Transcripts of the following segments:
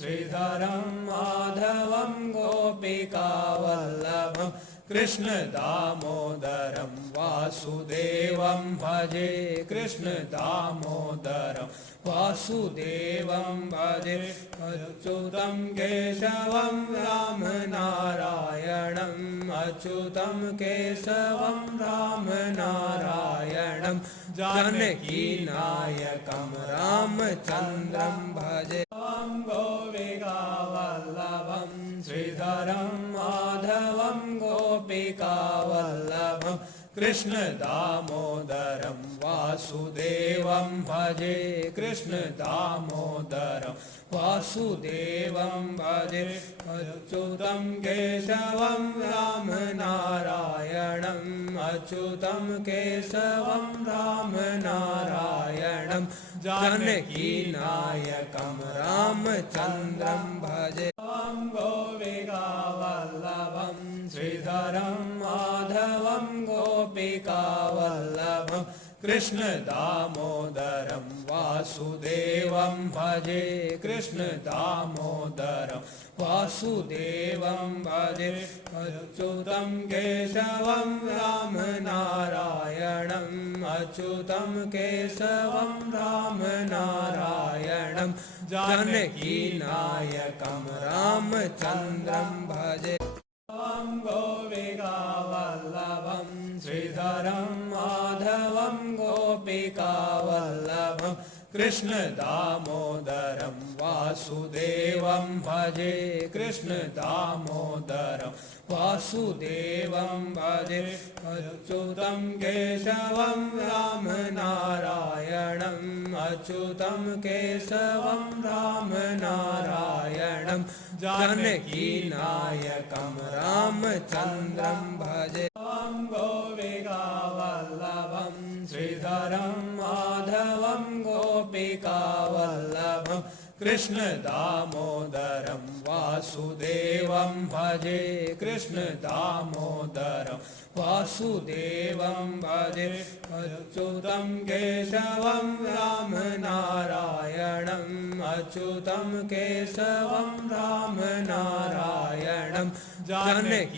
श्रीधरं माधवं गोपिकावल्लभं कृष्ण दामोदरं वासुदेवं भजे कृष्ण दामोदरं वासुदेवं भजे अच्युतं केशवं राम नारायणम् अच्युतं केशवं राम नारायणं जानकीनायकं रामचन्द्रं भजे गोपिकावल्लभं श्रीधरं माधवं गोपिकावल्लभं कृष्ण दामोदरं वासुदेवं भजे कृष्ण दामोदरं वासुदेवं भजे अच्युतं केशवं राम नारायणम् अच्युतं केशवं राम नारायणं जानकीनायकं रामचन्द्रं भजे गोपिकावल्लभं श्रीधरं माधवं गोपिकावल्लभं कृष्ण दामोदरं वासुदेवं भजे कृष्ण दामोदरं वासुदेवं भजे अच्युतं केशवं राम नारायणम् अच्युतं केशवं राम नारायणं जानकीनायकं रामचन्द्रं भजे गोपिकावल्लभं श्रीधरं माधवं गोपिकावल्लभं कृष्ण दामोदरं वासुदेवं भजे कृष्ण दामोदरं वासुदेवं भजे अच्युतं केशवं राम नारायणम् अच्युतं केशवं राम नारायणं जानकीनायकं रामचन्द्रं भजे गोपिकावल्लभं श्रीधरं माधवं गोपिकावल्लभं कृष्ण दामोदरं वासुदेवं भजे कृष्ण दामोदरं वासुदेवं भजे अच्युतं केशवं राम नारायणम् अच्युतं केशवं राम नारायणं जानकीनायकं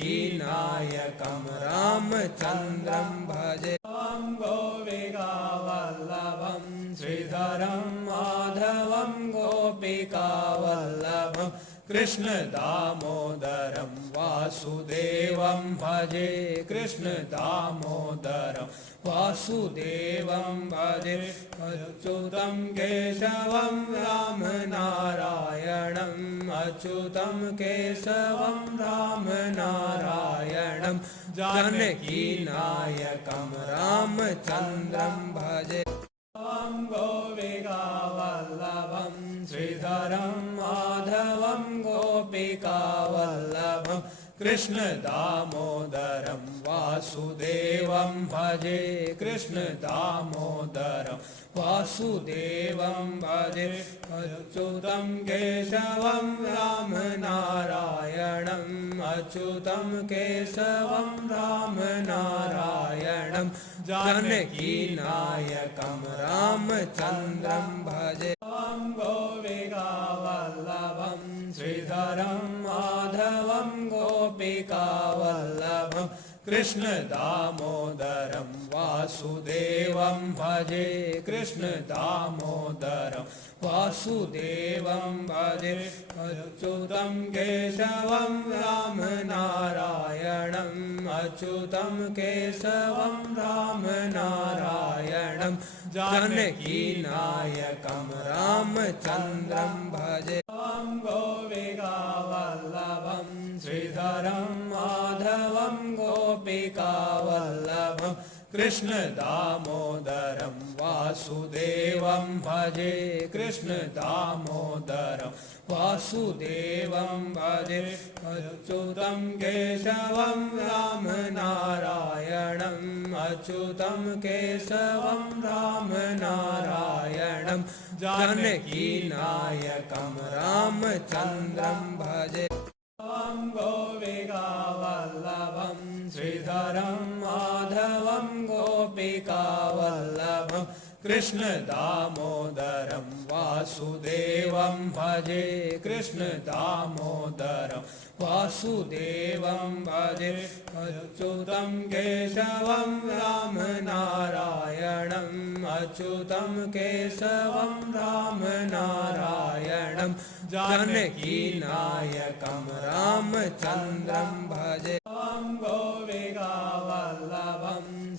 रामचन्द्रं भजे गोपिकावल्लभं श्रीधरं माधवं गोपिकावल्लभं कृष्ण दामोदरं वासुदेवं भजे कृष्ण दामोदरं वासुदेवं भजे अच्युतं केशवं राम नारायणम् अच्युतं केशवं राम नारायणं जानकीनायकं रामचन्द्रं भजे गोपिकावल्लभं श्रीधरं माधवं गोपिकावल्लभं कृष्ण दामोदरं वासुदेवं भजे कृष्ण दामोदरं वासुदेवं भजे अच्युतं केशवं राम नारायणम् अच्युतं केशवं राम नारायणं जानकीनायकं रामचन्द्रं भजे गोपिकावल्लभं श्रीधरं माधवं गोपिकावल्लभं कृष्ण दामोदरं वासुदेवं भजे कृष्ण दामोदरं वासुदेवं भजे अच्युतं केशवं राम नारायणम् अच्युतं केशवं राम नारायणं जानकीनायकं रामचन्द्रं भजे गोपिकावल्लभं श्रीधरं माधवं गोपिकावल्लभं कृष्ण दामोदरं वासुदेवं भजे कृष्ण दामोदरं वासुदेवं भजे अच्युतं केशवं राम नारायणम् अच्युतं केशवं राम नारायणं जानकीनायकं रामचन्द्रं भजे गोपिकावल्लभं श्रीधरं माधवं गोपिकावल्लभं कृष्ण दामोदरं वासुदेवं भजे कृष्ण दामोदरं वासुदेवं भजे अच्युतं केशवं राम नारायणम् अच्युतं केशवं राम नारायणं जानकीनायकं रामचन्द्रं भजे गोपिकावल्लभं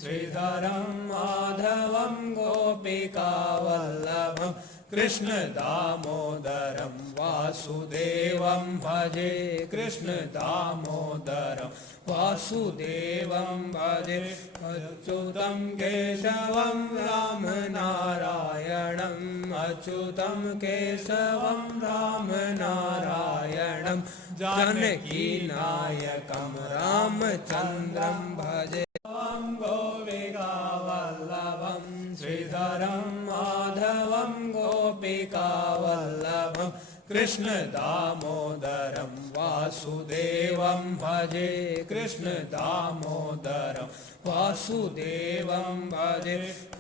श्रीधरं माधवं गोपिकावल्लभं कृष्ण दामोदरं वासुदेवं भजे कृष्ण दामोदरं वासुदेवं भजे अच्युतं केशवं राम नारायणम् अच्युतं केशवं राम नारायणं जानकीनायकं रामचन्द्रं भजे गोपिकावल्लभं श्रीधरं माधवं गोपिकावल्लभं कृष्ण दामोदरं वासुदेवं भजे कृष्ण दामोदरं वासुदेवं भजे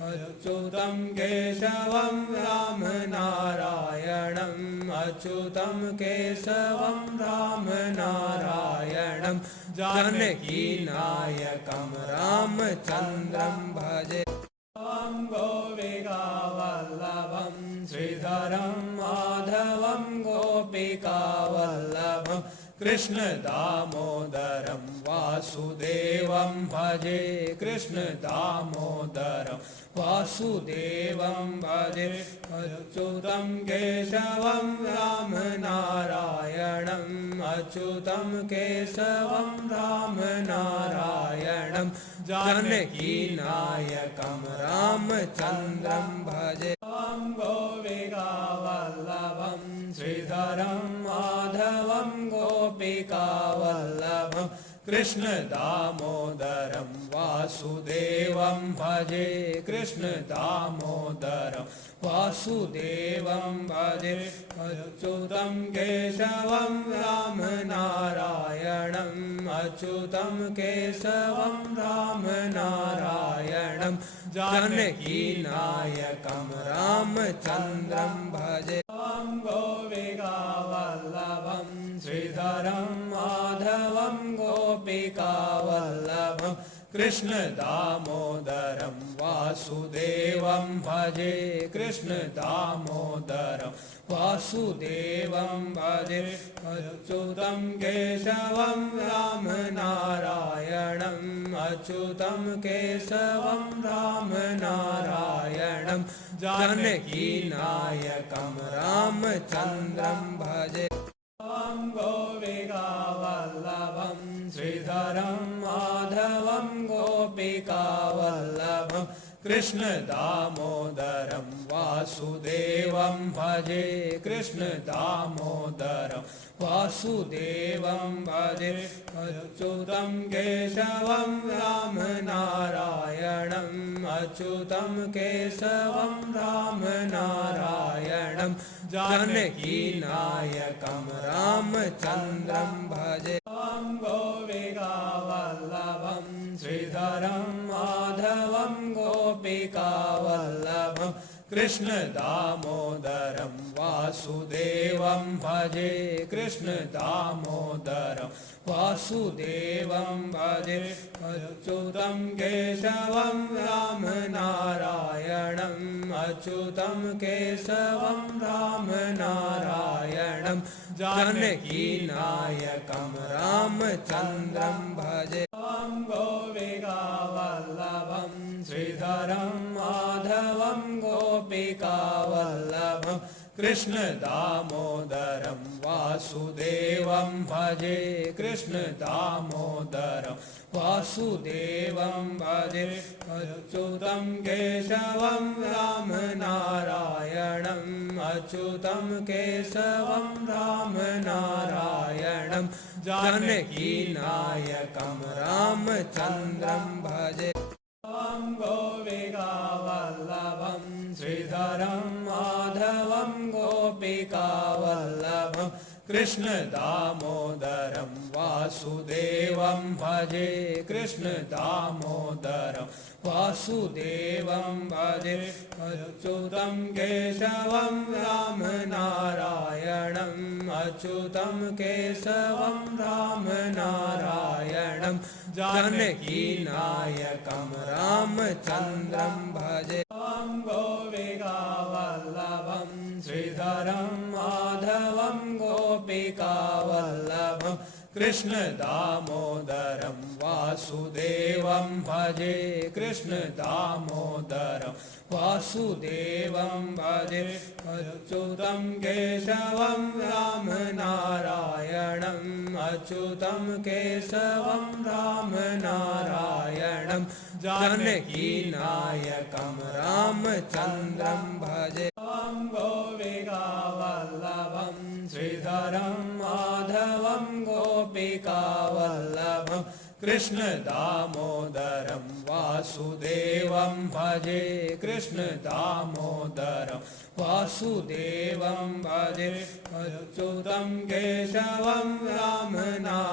अच्युतं केशवं राम नारायणम् अच्युतं केशवं राम नारायणं जानकीनायकं रामचन्द्रं भजे गोपिकावल्लभं श्रीधरं माधवं गोपिकावल्लभं कृष्ण दामोदरं वासुदेवं भजे कृष्ण दामोदरं वासुदेवं भजे अच्युतं केशवं राम नारायणम् अच्युतं केशवं राम नारायणं जानकीनायकं रामचन्द्रं भजे गोपिकावल्लभं श्रीधरं माधवं गोपिकावल्लभं कृष्ण दामोदरं वासुदेवं भजे कृष्ण दामोदरं वासुदेवं भजे अच्युतं केशवं राम नारायणम् अच्युतं केशवं राम नारायणं जानकीनायकं रामचन्द्रं भजे गोपिकावल्लभं श्रीधरं माधवं गोपिकावल्लभं कृष्ण दामोदरं वासुदेवं भजे कृष्ण दामोदरं वासुदेवं भजे अच्युतं केशवं राम नारायणम् अच्युतं केशवं राम नारायणं जानकीनायकं रामचन्द्रं भजे गोपिकावल्लभं श्रीधरं माधवं गोपिकावल्लभं कृष्ण दामोदरं वासुदेवं भजे कृष्ण दामोदरं वासुदेवं भजे अच्युतं केशवं राम नारायणम् अच्युतं केशवं राम नारायणं जानकीनायकं रामचन्द्रं भजे गोपिकावल्लभं श्रीधरं माधवं गोपिकावल्लभं कृष्ण दामोदरं वासुदेवं भजे कृष्ण दामोदरं वासुदेवं भजे अच्युतं केशवं राम नारायणम् अच्युतं केशवं राम नारायणं जानकीनायकं रामचन्द्रं भजे गोपिकावल्लभं श्रीधरं माधवं गोपिकावल्लभं कृष्ण दामोदरं वासुदेवं भजे कृष्ण दामोदरं वासुदेवं भजे अच्युतं केशवं राम नारायणम् अच्युतं केशवं राम नारायणं जानकीनायकं रामचन्द्रं भजे गोपिकावल्लभं श्रीधरं माधवं गोपिकावल्लभं कृष्ण दामोदरं वासुदेवं भजे कृष्ण दामोदरं वासुदेवं भजे अच्युतं केशवं राम अच्युतं केशवं रामनारायणं जानकीनायकं रामचन्द्रं भजे गोपिकावल्लभं श्रीधरं माधवं गोपिकावल्लभं कृष्ण दामोदरं वासुदेवं भजे कृष्ण दामोदरं वासुदेवं भजे अच्युतं केशवं रामनारायणम् अच्युतं केशवं रामनारायणं जानकीनायकं रामचन्द्रं भजे गोपिकावल्लभं श्रीधरं माधवं गोपिकावल्लभं कृष्ण दामोदरं वासुदेवं भजे कृष्ण दामोदरं वासुदेवं भजे अच्युतं केशवं रामनारायणम्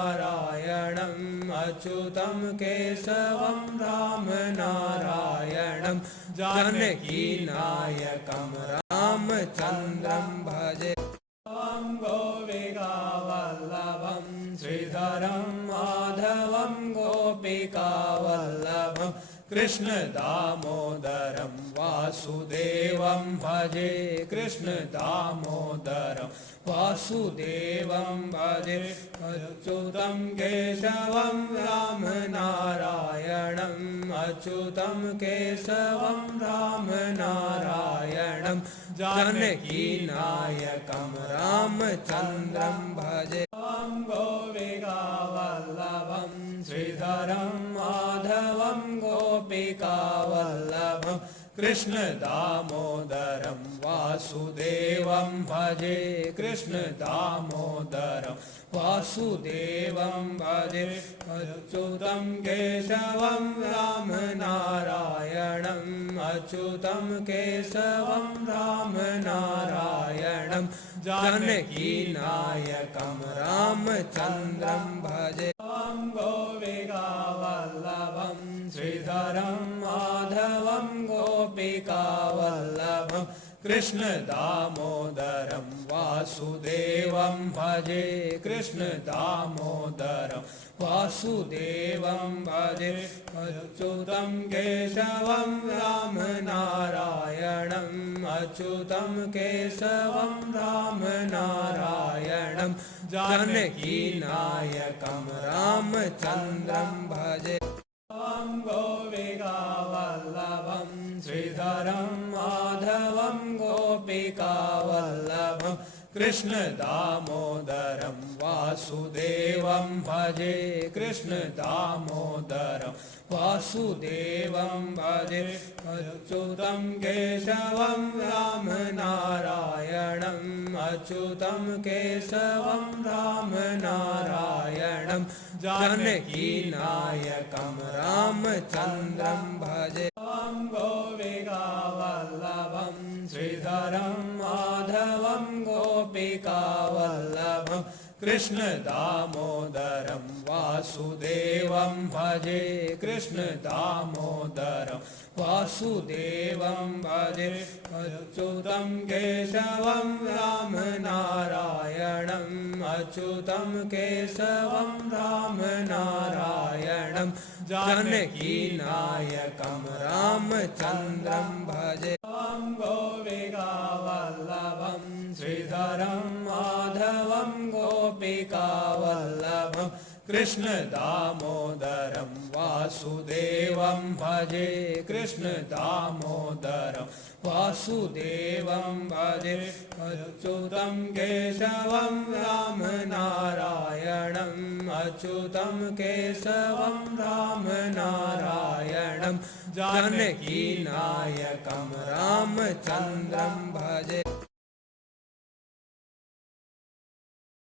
अच्युतं केशवं रामनारायणं जानकीनायकं रामचन्द्रं भजे गोपिकावल्लभं श्रीधरं माधवं गोपिकावल्लभं कृष्ण दामोदरं वासुदेवं भजे कृष्ण दामोदरं वासुदेवं भजे अच्युतं केशवं रामनारायणम् अच्युतं केशवं रामनारायणं जानकीनायकं रामचन्द्रं भजे गोपिकावल्लभं श्रीधरं माधवं गोपिकावल्लभं कृष्ण दामोदरं वासुदेवं भजे कृष्ण दामोदरं वासुदेवं भजे अच्युतं केशवं रामनारायणम् अच्युतं केशवं रामनारायणं जानकीनायकं रामचन्द्रं भजे गोपिकावल्लभं श्रीधरं माधवं गोपिकावल्लभं कृष्ण दामोदरं वासुदेवं भजे कृष्ण दामोदरं वासुदेवं भजे अच्युतं केशवं रामनारायणम् अच्युतं केशवं रामनारायणं जानकीनायकं रामचन्द्रं भजे गोपिकावल्लभं श्रीधरं माधवं गोपिकावल्लभं कृष्ण दामोदरं वासुदेवं भजे कृष्ण दामोदरं वासुदेवं भजे अच्युतं केशवं रामनारायणम् अच्युतं केशवं रामनारायणं जानकीनायकं रामचन्द्रं भजे गोपिकावल्लभं श्रीधरं माधवं गोपिकावल्लभं कृष्ण दामोदरं वासुदेवं भजे कृष्ण दामोदरं वासुदेवं भजे अच्युतं केशवं रामनारायणम् अच्युतं केशवं रामनारायणं जानकीनायकं रामचन्द्रं भजे गोपिकावल्लभं श्रीधरं माधवं गोपिकावल्लभं कृष्ण दामोदरं वासुदेवं भजे कृष्ण दामोदरं वासुदेवं भजे अच्युतं केशवं रामनारायणम् अच्युतं केशवं रामनारायणं जानकीनायकं रामचन्द्रं भजे